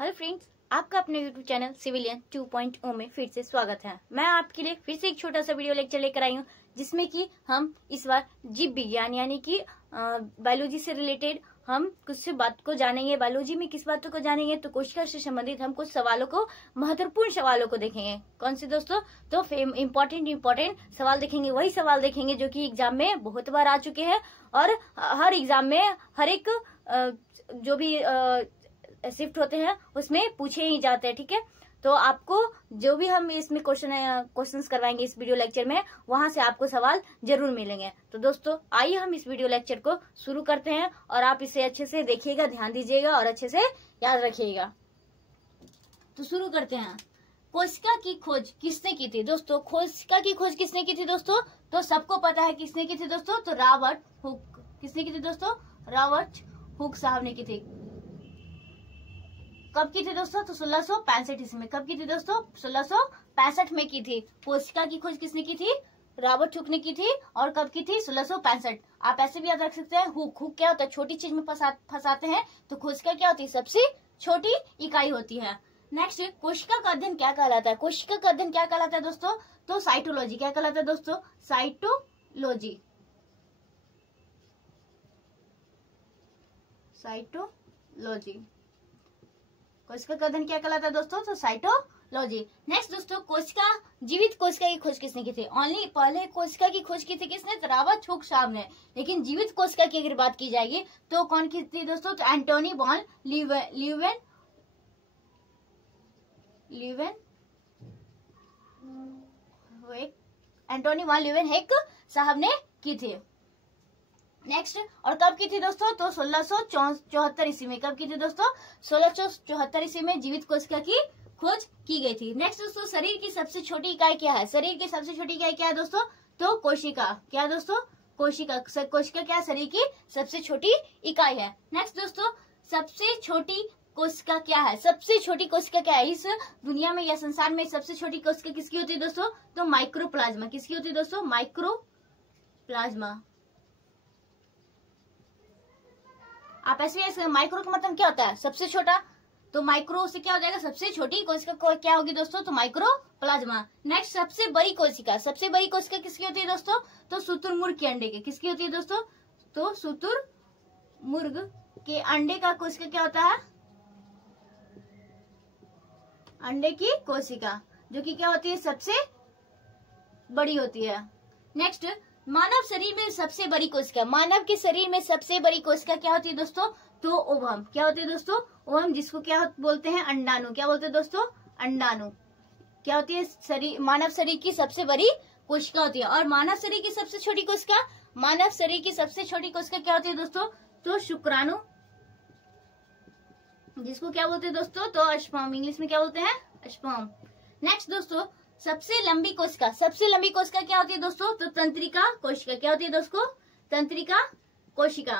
Hello friends, आपका अपने YouTube channel civilian 2.0 में फिर से स्वागत है। मैं आपके लिए फिर से एक छोटा सा वीडियो लेक्चर लेकर आई हूँ, जिसमें कि हम इस बार जीव विज्ञान यानी कि बायोलॉजी से रिलेटेड हम कुछ से बात को जानेंगे। बायोलॉजी में किस बातों को जानेंगे तो कोशिका से संबंधित हम कुछ सवालों को, महत्वपूर्ण सवालों को देखेंगे। कौन से दोस्तों? तो इम्पोर्टेंट सवाल देखेंगे। वही सवाल देखेंगे जो कि एग्जाम में बहुत बार आ चुके हैं और हर एग्जाम में हर एक जो भी शिफ्ट होते हैं उसमें पूछे ही जाते हैं। ठीक है, तो आपको जो भी हम इसमें क्वेश्चंस करवाएंगे इस वीडियो लेक्चर में, वहां से आपको सवाल जरूर मिलेंगे। तो दोस्तों आइए हम इस वीडियो लेक्चर को शुरू करते हैं और आप इसे अच्छे से देखिएगा, ध्यान दीजिएगा और अच्छे से याद रखिएगा। तो शुरू करते हैं। कोशिका की खोज किसने की थी? दोस्तों कोशिका की खोज किसने की थी दोस्तों? तो सबको पता है किसने की थी दोस्तों, तो रॉबर्ट हुक। किसने की थी दोस्तों? रॉबर्ट हुक साहब ने की थी। कब की थी दोस्तों? तो 1665 ईस्वी में। कब की थी दोस्तों? 1665 में की थी। कोशिका की खोज किसने की थी? रॉबर्ट हुक ने की थी। और कब की थी? 1665। आप ऐसे भी याद रख सकते हैं, हुक। हुक क्या होता है? छोटी चीज में फंसाते हैं। तो कोशिका क्या होती है? सबसे छोटी इकाई होती है। नेक्स्ट, कोशिका का अध्ययन क्या कहलाता है? कोशिका का अध्ययन क्या कहलाता है दोस्तों? तो साइटोलॉजी। क्या कहलाता है दोस्तों? साइटोलॉजी। साइटोलॉजी। कोशिका का अध्ययन क्या कहलाता है दोस्तों? तो साइटोलॉजी। नेक्स्ट दोस्तों, जीवित कोशिका की खोज किसने की थी? ओनली पहले कोशिका की खोज की थी किसने? तो रॉबर्ट हुक साहब ने। लेकिन जीवित कोशिका की अगर बात की जाएगी तो कौन की थी दोस्तों? तो एंटोनी वॉन लीवेन एंटोनी वॉन लीवेनहेक साहब ने की थी। नेक्स्ट, और कब की थी दोस्तों? तो 1674 ईस्वी में। कब की थी दोस्तों? 1674 ईस्वी में जीवित कोशिका की खोज की गई थी। नेक्स्ट दोस्तों, शरीर की सबसे छोटी इकाई क्या है? शरीर की सबसे छोटी इकाई क्या है दोस्तों? तो कोशिका। क्या है दोस्तों? कोशिका। कोशिका क्या है? शरीर की सबसे छोटी इकाई है। नेक्स्ट दोस्तों, सबसे छोटी कोशिका क्या है? सबसे छोटी कोशिका क्या है? इस दुनिया में या संसार में सबसे छोटी कोशिका किसकी होती है दोस्तों? तो माइक्रोप्लाज्मा। किसकी होती है दोस्तों? माइक्रोप्लाज्मा। आप ऐसे माइक्रो का मतलब क्या होता है? सबसे छोटा। तो माइक्रो से क्या हो जाएगा? सबसे छोटी कोशिका क्या होगी दोस्तों? तो माइक्रोप्लाज्मा। नेक्स्ट, सबसे बड़ी कोशिका। सबसे बड़ी कोशिका किसकी होती है दोस्तों? तो शुतुरमुर्ग के अंडे की। किसकी होती है दोस्तों? तो शुतुरमुर्ग के अंडे का कोशिका क्या होता है? अंडे की कोशिका, जो कि क्या होती है? सबसे बड़ी होती है। नेक्स्ट, मानव शरीर में सबसे बड़ी कोशिका। मानव के शरीर में सबसे बड़ी कोशिका क्या होती है दोस्तों? तो ओवम। क्या होती है दोस्तों? ओवम, जिसको क्या बोलते हैं? अंडाणु। क्या बोलते हैं दोस्तों? अंडाणु। क्या होती है? मानव शरीर की सबसे बड़ी कोशिका होती है। और मानव शरीर की सबसे छोटी कोशिका, मानव शरीर की सबसे छोटी कोशिका क्या होती है दोस्तों? तो शुक्राणु, जिसको क्या बोलते हैं दोस्तों? तो स्पर्म। इंग्लिश में क्या बोलते हैं? स्पर्म। नेक्स्ट दोस्तों, सबसे लंबी कोशिका। सबसे लंबी कोशिका क्या होती है दोस्तों? तो तंत्रिका कोशिका। क्या होती है दोस्तों? तंत्रिका कोशिका।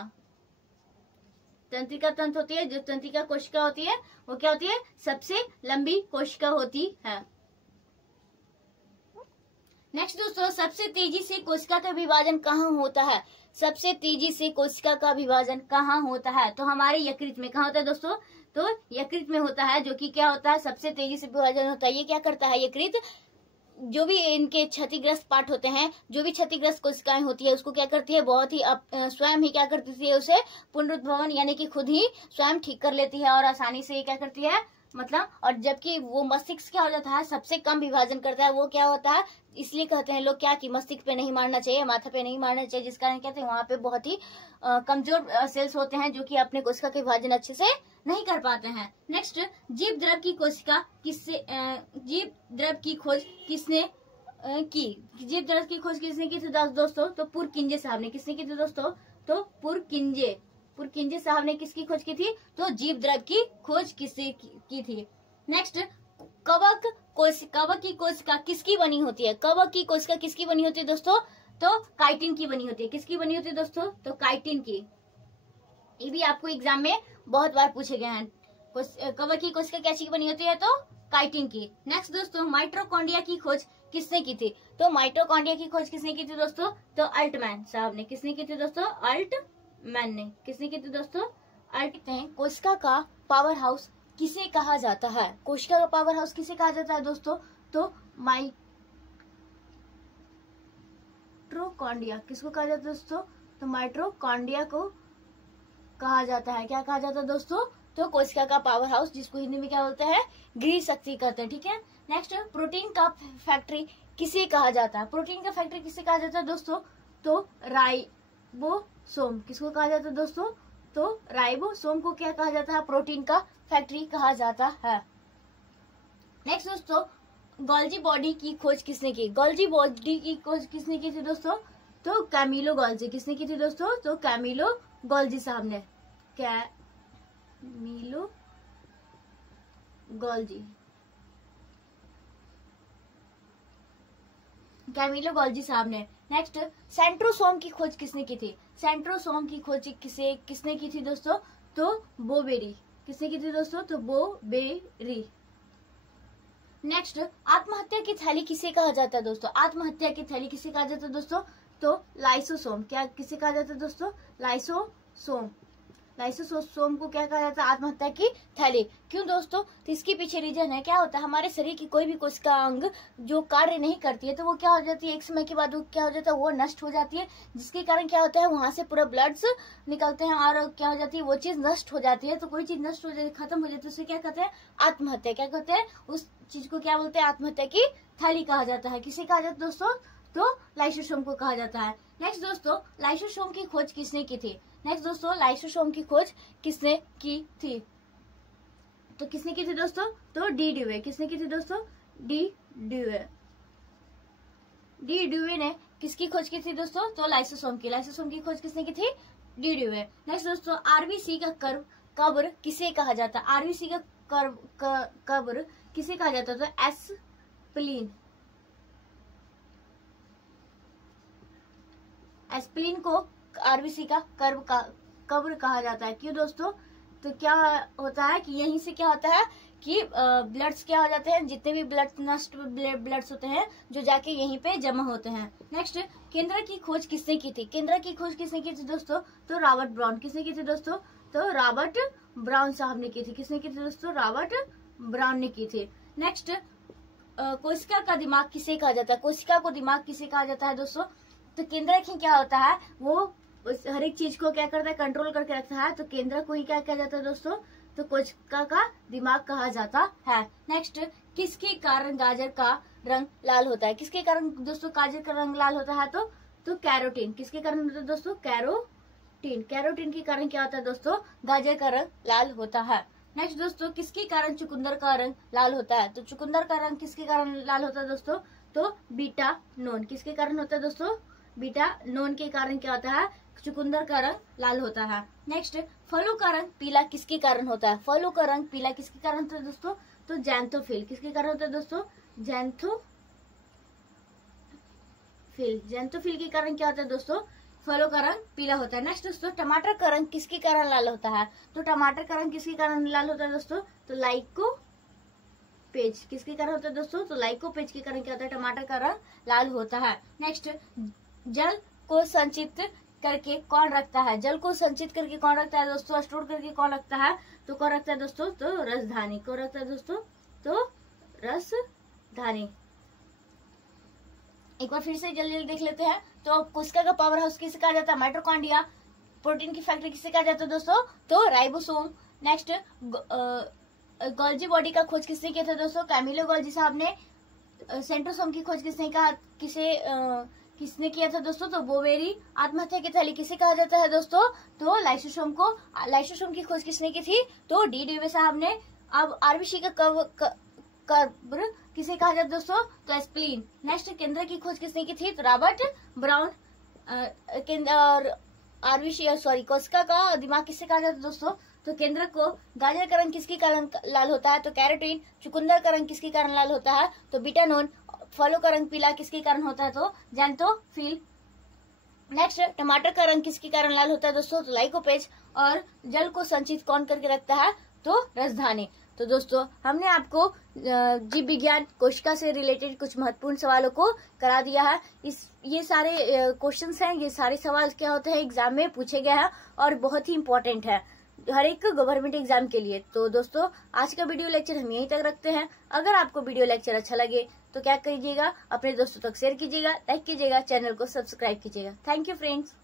तंत्रिका तंत्र होती है, जो तंत्रिका कोशिका होती है वो क्या होती है? सबसे लंबी कोशिका होती है। नेक्स्ट दोस्तों, सबसे तेजी से कोशिका का विभाजन कहाँ होता है? सबसे तेजी से कोशिका का विभाजन कहाँ होता है? तो हमारे यकृत में। कहाँ होता है दोस्तों? तो यकृत में होता है, जो कि क्या होता है? सबसे तेजी से विभाजन होता है। ये क्या करता है? यकृत जो भी इनके क्षतिग्रस्त पार्ट होते हैं, जो भी क्षतिग्रस्त कोशिकाएं होती है, उसको क्या करती है? बहुत ही स्वयं ही क्या करती है? उसे पुनरुद्भवन यानी कि खुद ही स्वयं ठीक कर लेती है और आसानी से क्या करती है? मतलब, और जबकि वो मस्तिष्क क्या हो जाता है? सबसे कम विभाजन करता है। वो क्या होता है? इसलिए कहते हैं लोग क्या कि मस्तिष्क पे नहीं मारना चाहिए, माथा पे नहीं मारना चाहिए, जिस कारण कहते हैं वहां पे बहुत ही कमजोर सेल्स होते हैं जो कि अपने कोशिका के विभाजन अच्छे से नहीं कर पाते हैं। नेक्स्ट, जीव द्रव की कोशिका किससे जीव द्रव की खोज किसने की? जीव द्रव की खोज किसने की थी दोस्तों? तो पुरकिंजे साहब ने। किसने की थी दोस्तों? तो पुरकिंजे साहब ने किसकी खोज की थी? तो जीव द्रव की खोज किसने की थी? नेक्स्ट, कवक की कोशिका किसकी बनी होती है? कवक की कोशिका किसकी बनी होती है दोस्तों? तो काइटिन की बनी होती है। किसकी बनी होती है दोस्तों? तो काइटिन की। ये भी आपको एग्जाम में बहुत बार पूछे गए हैं। कवक की कोशिका कैसी बनी होती है? तो काइटिन की। नेक्स्ट दोस्तों, माइटोकॉन्ड्रिया की खोज किसने की थी? तो माइटोकॉन्ड्रिया की खोज किसने की थी दोस्तों? तो अल्टमैन साहब ने। किसने की थी दोस्तों? अल्टमैन ने। किसने की थी दोस्तों? कोशिका का पावर हाउस किसे कहा जाता है? कोशिका का पावर हाउस किसे कहा जाता है दोस्तों? तो माइटोकॉन्ड्रिया। किसको कहा जाता है दोस्तों? तो माइटोकॉन्ड्रिया को कहा जाता है। क्या कहा जाता है दोस्तों? तो कोशिका का पावर हाउस, जिसको हिंदी में क्या बोलते हैं? गृह शक्ति कहते हैं। ठीक है। नेक्स्ट, प्रोटीन का फैक्ट्री किसे कहा जाता है? प्रोटीन का फैक्ट्री किसे कहा जाता है दोस्तों? तो राइबोसोम। किसको कहा जाता है दोस्तों? तो राइबोसोम को क्या कहा जाता है? प्रोटीन का फैक्ट्री कहा जाता है। नेक्स्ट दोस्तों, गोल्जी बॉडी की खोज किसने की? गोल्जी बॉडी की खोज किसने की थी दोस्तों? तो कैमिलो गोल्जी। किसने की थी दोस्तों? तो कैमिलो गोल्जी साहब ने। कैमिलो गोल्जी, कैमिलो गोल्जी साहब ने। नेक्स्ट, सेंट्रोसोम की खोज किसने की थी? सेंट्रोसोम की खोज किसने की थी दोस्तों? तो बोबेरी। किसने की थी दोस्तों? तो बोबेरी। नेक्स्ट, आत्महत्या की थैली किसे कहा जाता है दोस्तों? आत्महत्या की थैली किसे कहा जाता है दोस्तों? तो लाइसोसोम। क्या किसे कहा जाता है दोस्तों? लाइसोसोम। लाइसोसोम को क्या कहा जाता है? आत्महत्या की थैली। क्यों दोस्तों? तो इसके पीछे रीजन है, क्या होता है, हमारे शरीर की कोई भी कोशिका अंग जो कार्य नहीं करती है तो वो क्या हो जाती है, एक समय के बाद वो क्या हो जाता है, वो नष्ट हो जाती है, जिसके कारण क्या होता है, वहां से पूरा ब्लड्स निकलते हैं और क्या हो जाती है, वो चीज नष्ट हो जाती है। तो कोई चीज नष्ट हो जाती है, खत्म हो जाती है, उसे क्या कहते हैं? आत्महत्या। क्या कहते हैं? उस चीज को क्या बोलते हैं? आत्महत्या की थैली कहा जाता है। किसे कहा जाता है दोस्तों? तो लाइसोसोम को कहा जाता है। नेक्स्ट दोस्तों, लाइसोसोम की खोज किसने की थी? नेक्स्ट दोस्तों, लाइसोसोम की खोज किसने की थी? तो किसने की थी दोस्तों? तो डी ड्यूवे। किसने की थी दोस्तों? डी ड्यूवे। डी ड्यूवे ने किसकी खोज की थी दोस्तों? तो लाइसोसोम की। लाइसोसोम की खोज किसने की थी? डी ड्यूवे। नेक्स्ट दोस्तों, आरबीसी का कब्र किसे कहा जाता है? आरबीसी का कब्र किसे कहा जाता है? तो एस्प्लीन। एस्प्लीन को आरबीसी का कब्र कहा जाता है। क्यों दोस्तों? तो क्या होता है कि यहीं से क्या होता है कि ब्लड्स क्या हो जाते हैं, जितने भी नष्ट ब्लड्स होते हैं जो जाके यहीं पे जमा होते हैं। नेक्स्ट, केंद्र की खोज किसने की थी? केंद्र की खोज किसने की थी दोस्तों? तो रॉबर्ट ब्राउन। किसने की थी दोस्तों? तो रॉबर्ट ब्राउन साहब ने की थी। किसने की थी दोस्तों? रॉबर्ट ब्राउन ने की थी। नेक्स्ट, कोशिका का दिमाग किसे कहा जाता है? कोशिका को दिमाग किसे कहा जाता है दोस्तों? तो केंद्रक ही क्या होता है, वो हर एक चीज को क्या करता है, कंट्रोल करके रखता है। तो केंद्र को ही क्या कहा जाता है दोस्तों? तो कोशिका का दिमाग कहा जाता है। नेक्स्ट, किसके कारण गाजर का रंग लाल होता है? किसके कारण दोस्तों गाजर का रंग लाल होता है? तो कैरोटीन। किसके कारण होता है दोस्तों? कैरोटीन। कैरोटीन के कारण क्या होता है दोस्तों? गाजर का रंग लाल होता है। नेक्स्ट दोस्तों, किसके कारण चुकंदर का रंग लाल होता है? तो चुकंदर का रंग किसके कारण लाल होता है दोस्तों? तो बीटा नोन। किसके कारण होता है दोस्तों? बीटा नोन के कारण क्या होता है? चुकंदर का रंग लाल होता है। नेक्स्ट, फलों का रंग पीला किसके कारण होता है? फलों का रंग पीला किसके कारण होता है दोस्तों? तो जैंथोफिल। किसके कारण होता है दोस्तों? जैंथोफिल। जैंथोफिल के कारण क्या होता है दोस्तों? फलों का रंग पीला होता है। नेक्स्ट दोस्तों, टमाटर का रंग किसके कारण लाल होता है? तो टमाटर का रंग किसके कारण लाल होता है दोस्तों? तो लाइकोपेज। किसके कारण होता है दोस्तों? तो लाइकोपेज के कारण क्या होता है? टमाटर का रंग लाल होता है। नेक्स्ट, जल को संचित करके कौन रखता है? जल को संचित करके कौन रखता है दोस्तों? स्टोर करके कौन रखता है? तो कौन रखता है दोस्तों? तो रसधानी। कौन रखता है दोस्तों? तो रसधानी। एक बार फिर से जल्दी देख लेते हैं। तो कोशिका का पावर हाउस किसे कहा जाता है? माइटोकॉन्ड्रिया। प्रोटीन की फैक्ट्री किसे कहा जाता है दोस्तों? तो राइबोसोम। नेक्स्ट, गोल्जी बॉडी का खोज किसने किया था दोस्तों? कैमिलो गोल्जी साहब ने। सेंट्रोसोम की खोज किसने किया था दोस्तों? तो बोबेरी। आत्महत्या की थैली किसे कहा जाता है दोस्तों? तो लाइसोसोम को। लाइसोसोम की खोज किसने की थी? तो डी ड्यूवे साहब ने। अब आरबीसी का कब्र किसे कहा जाता है दोस्तों? तो एस्प्लीन। नेक्स्ट, केंद्र की खोज किसने की थी? तो रॉबर्ट ब्राउन। और आरबीसी कोशिका का दिमाग किसे कहा जाता है दोस्तों? तो केंद्र को। गाजर का रंग किसके कारण लाल होता है? तो कैरोटीन। चुकंदर का रंग किसके कारण लाल होता है? तो बीटानोन। फलों का रंग पीला किसके कारण होता है? तो जैंथोफिल। नेक्स्ट, टमाटर का रंग किसके कारण लाल होता है दोस्तों? तो लाइकोपेज। और जल को संचित कौन करके रखता है? तो रसधानी। तो दोस्तों, हमने आपको जीव विज्ञान कोशिका से रिलेटेड कुछ महत्वपूर्ण सवालों को करा दिया है। ये सारे क्वेश्चंस हैं, ये सारे सवाल क्या होते हैं, एग्जाम में पूछे गए हैं और बहुत ही इम्पोर्टेंट है। हर एक गवर्नमेंट एग्जाम के लिए। तो दोस्तों आज का वीडियो लेक्चर हम यहीं तक रखते हैं। अगर आपको वीडियो लेक्चर अच्छा लगे तो क्या कीजिएगा, अपने दोस्तों तक शेयर कीजिएगा, लाइक कीजिएगा, चैनल को सब्सक्राइब कीजिएगा। Thank you friends.